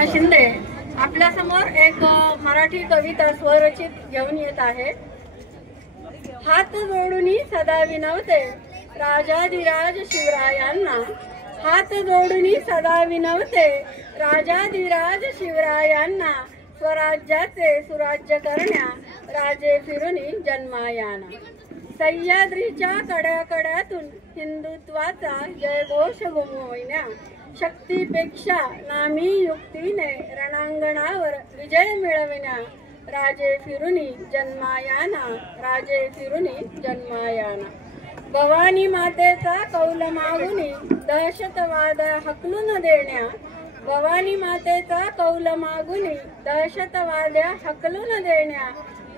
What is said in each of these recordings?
अरुणा शिंदे आपल्या समोर एक मराठी कविता स्वरचित घेऊन येत आहे। हात जोडून सदा विनवते राजाधिराज शिवरायांना, हात जोडून सदा विनवते राजाधिराज शिवरायांना, स्वराज्याचे सुराज्य करण्या राजे फिरूनी जन्मायाना। सह्याद्रीच्या कड्याकड्यातून हिंदुत्वाचा जयघोष घुमविण्या, शक्तीपेक्षा नामी युक्तीने रणांगणावर विजय मिळविण्या राजे फिरूनी जन्मायाना, राजे फिरूनी जन्मायाना। भवानी मातेचा कौल मागुनी दहशतवाद हकलून देण्या, भवानी मातेचा कौल मागुनी दहशतवाद हकलून देण्या,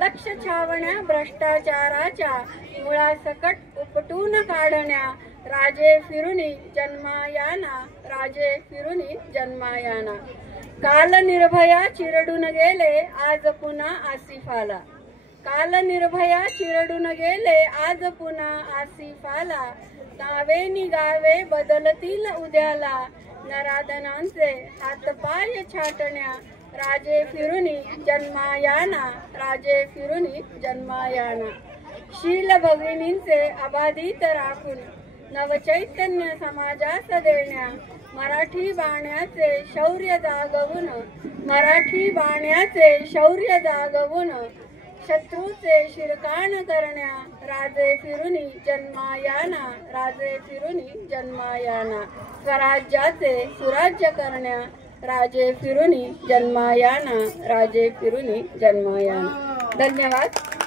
लक्ष छावण्या भ्रष्टाचाराच्या मुळासकट उपटून काढण्या राजे फिरूनी जन्मायाना, राजे फिरूनी जन्मायाना। काल निर्भया चिरडून गेले आज पुन्हा आसिफाला, काल निर्भया चिरडून गेले आज पुन्हा आसिफाला। नावे निगावे बदलतील उद्याला, नराधनांचे हातपाय छाटण्या राजे फिरूनी जन्मायाना, राजे फिरूनी जन्मायाना। शील भगिनींचे अबाधित राखून नवचैतन्य समाजास देण्या, मराठी बाण्याचे शौर्य जागवून, मराठी बाण्याचे शौर्य जागवून शत्रूचे शिरकाण करण्या राजे फिरूनी जन्मायाना, राजे फिरूनी जन्मायाना। स्वराज्याचे सुराज्य करण्या राजे फिरूनी जन्मायाना, राजे फिरूनी जन्मायाना। धन्यवाद।